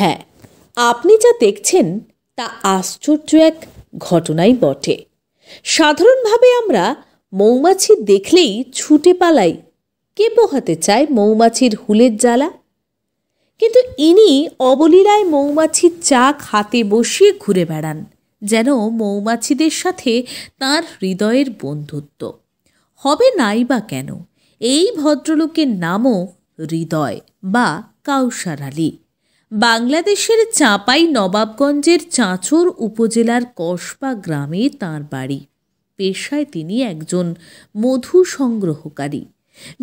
হ্যাঁ, আপনি যা দেখছেন তা আশ্চর্য এক ঘটনাই বটে। সাধারণভাবে আমরা মৌমাছি দেখলেই ছুটে পালাই, কে পোহাতে চায় মৌমাছির হুলের জ্বালা। কিন্তু ইনি অবলীলায় মৌমাছির চাক হাতে বসিয়ে ঘুরে বেড়ান, যেন মৌমাছিদের সাথে তাঁর হৃদয়ের বন্ধুত্ব হবে নাই বা কেন। এই ভদ্রলোকের নামও হৃদয় বা কাউসার আলী। বাংলাদেশের চাঁপাই নবাবগঞ্জের চাঁচর উপজেলার কসবা গ্রামে তাঁর বাড়ি। পেশায় তিনি একজন মধু সংগ্রহকারী।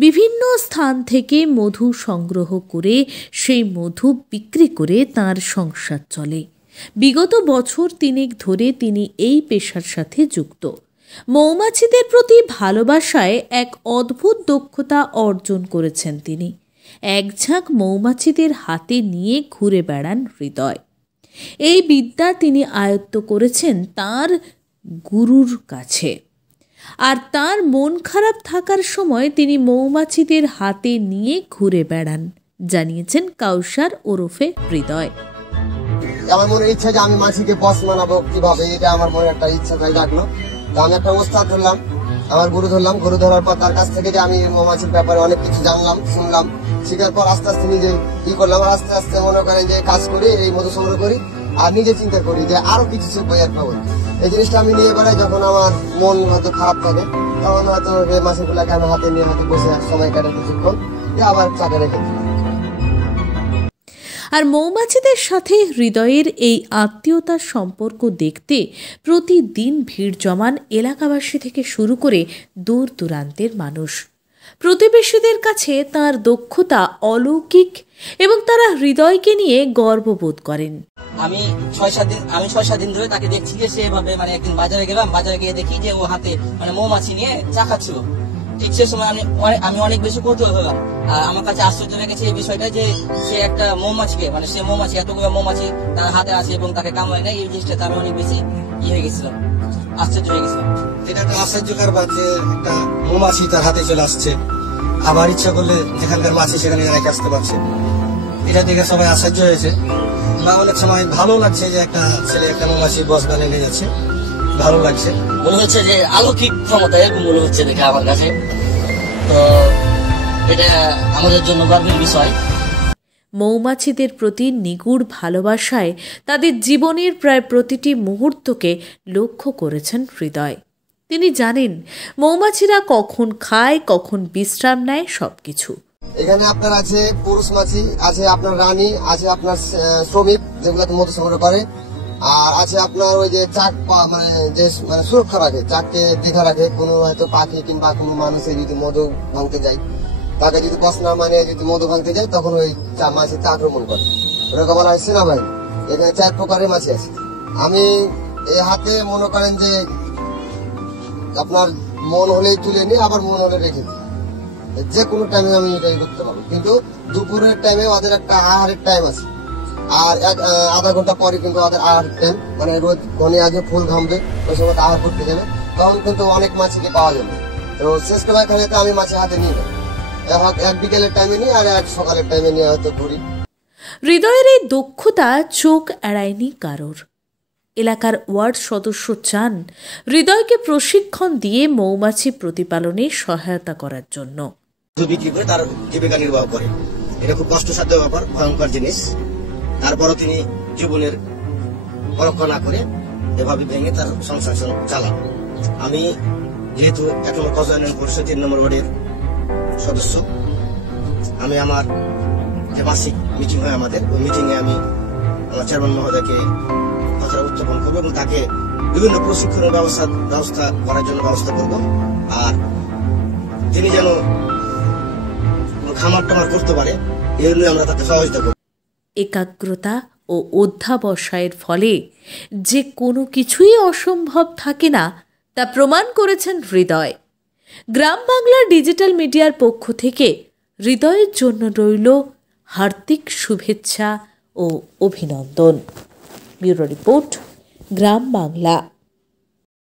বিভিন্ন স্থান থেকে মধু সংগ্রহ করে সেই মধু বিক্রি করে তাঁর সংসার চলে। বিগত বছর তিনেক ধরে তিনি এই পেশার সাথে যুক্ত। মৌমাছিদের প্রতি ভালোবাসায় এক অদ্ভুত দক্ষতা অর্জন করেছেন তিনি। এক ঝাঁক মৌমাছিদের হাতে নিয়ে ঘুরে বেড়ান হৃদয়। এই বিদ্যা তিনি আয়ত্ত করেছেন তাঁর গুরুর কাছে। আর তার মন খারাপ থাকার সময় তিনি মৌমাছিদের হাতে নিয়ে ঘুরে বেড়ান, জানিয়েছেন কাউসার ওরফে হৃদয়। আমার মনের ইচ্ছা যে আমি মাছিকে বস বানাবো কিভাবে, এটা আমার মনে একটা ইচ্ছা তাই রাখলো। তো আমি একটা ওস্তাদ ধরলাম, আমার গুরু ধরলাম। গুরু ধরার পর তার কাছ থেকে যে আমি মৌমাছির ব্যাপারে অনেক কিছু জানলাম, শুনলাম। শিখার পর আস্তে আস্তে নিজে কি করলাম, আস্তে আস্তে মনে করেন যে কাজ করি, এই মধু সংগ্রহ করি, আর নিজে চিন্তা করি যে আরো কিছু শিখবো এর পাবো। এই জিনিসটা আমি নিয়ে বেড়াই। যখন আমার মন হয়তো খারাপ থাকে, তখন হয়তো এই মাছিগুলাকে আমি হাতে নিয়ে হয়তো বসে সময় কাটাতে কিছুক্ষণ, আবার চাকা রেখে দিই। আর মৌমাছিদের সাথে হৃদয়ের এই আত্মীয়তার সম্পর্ক দেখতে প্রতিদিন ভিড় জমান এলাকাবাসী থেকে শুরু করে দূর দূরান্তের মানুষ। প্রতিবেশীদের কাছে তার দক্ষতা অলৌকিক এবং তারা হৃদয়কে নিয়ে গর্ববোধ করেন। আমি 6-7 দিন ধরে তাকে দেখছি যে সে এভাবে একদিন বাজারে গেলাম, বাজারে গিয়ে দেখি যে ও হাতে মৌমাছি নিয়ে চা খাচ্ছিল। ঠিক সে সময় আমি অনেক বেশি কৌতূহল হলাম। আমার কাছে আশ্চর্য লেগেছে এই বিষয়টা যে সে একটা মৌমাছিকে সে মৌমাছি এতগুলো মৌমাছি তার হাতে আছে এবং তাকে কামড়ায় নেয়। এই জিনিসটাতে আমি অনেক বেশি হয়ে গেছিলাম, আশ্চর্য হয়ে গেছিলাম। এটা একটা আশ্চর্যকর ব্যাপার যে একটা মৌমাছি তার হাতে চলে আসছে, আবার ইচ্ছা করলে যেখানকার মাছি সেখানে রেখে আসতে পারছে। এটা দেখে সবাই আশ্চর্য হয়েছে বা অনেক সময় ভালো লাগছে যে একটা ছেলে একটা মৌমাছি বস বানিয়ে নিয়ে যাচ্ছে, ভালো লাগছে। মনে হচ্ছে যে অলৌকিক ক্ষমতা এরকম মনে হচ্ছে দেখে আমার কাছে। তো এটা আমাদের জন্য গর্বের বিষয়। মৌমাছিদের প্রতি নিগুড় ভালোবাসায় তাদের জীবনের প্রায় প্রতিটি মুহূর্তকে লক্ষ্য করেছেন হৃদয়। তিনি জানেন মৌমাছিরা কখন খায়, কখন বিশ্রাম নেয়, সবকিছু। এখানে আপনার আছে পুরুষ মাছি, আছে আপনার রানী, আছে আপনার শ্রমিক যেগুলোতে মধু সংগ্রহ করে, আর আছে আপনার ওই যে চাক যে সুরক্ষা রাখে, চাককে দেখা রাখে। কোনো হয়তো পাখি কিংবা কোনো মানুষের যদি মধু ভাঙতে যায়, তাকে যদি বস না মানে যদি মধু ভাঙতে যায়, তখন ওই মাছি আক্রমণ করে। ওরকম বলা হয় সেনাবাহিনী। এখানে 4 প্রকারের মাছি আছে। আমি এই হাতে মনে করেন যে আপনার মন হলেই তুলে নিই, আবার মন হলে রেখে দিই। যে কোনো টাইমে আমি এটাই করতে পারবো। কিন্তু দুপুরের টাইমে ওদের একটা আহারের টাইম আছে, আর আধা ঘন্টা পরে কিন্তু ওদের আহারের টাইম, রোজ ঘনে আগে ফুল ঘামবে, ওই সময় আহার করতে যাবে, তখন কিন্তু অনেক মাছিকে পাওয়া যাবে। তো শেষ সময় আমি মাছি হাতে নিয়ে যাই, এক বিকেলের টাইমে নিই আর এক সকালের টাইমে নিয়ে হয়তো ঘুরি। হৃদয়ের এই দক্ষতা চোখ এড়ায়নি কারোর। এলাকার ওয়ার্ড সদস্য চান হৃদয়কে প্রশিক্ষণ দিয়ে মৌমাছি প্রতিপালনে সহায়তা করার জন্য। বিক্রি করে তার জীবিকা নির্বাহ করে, এটা খুব কষ্টসাধ্য ব্যাপার, ভয়ঙ্কর জিনিস। তারপরও তিনি জীবনের পরোক্ষ না করে এভাবে ভেঙে তার সংসার চালান। আমি যেহেতু 1 নম্বর কসবা ইউনিয়ন পরিষদ 3 নম্বর ওয়ার্ডের সদস্য, আমি আমার যে মাসিক মিটিং হয় আমাদের, ওই মিটিং এ আমি আমার চেয়ারম্যান মহোদয়কে কথাটা উত্থাপন করবো এবং তাকে বিভিন্ন প্রশিক্ষণের ব্যবস্থা করার জন্য ব্যবস্থা করব। আর তিনি যেন খামার টামার করতে পারে, এই জন্য আমরা তাকে সহযোগিতা করব। একাগ্রতা ও অধ্যাবসায়ের ফলে যে কোনো কিছুই অসম্ভব থাকে না, তা প্রমাণ করেছেন হৃদয়। গ্রাম বাংলার ডিজিটাল মিডিয়ার পক্ষ থেকে হৃদয়ের জন্য রইল হার্দিক শুভেচ্ছা ও অভিনন্দন। ব্যুরো রিপোর্ট, গ্রাম বাংলা।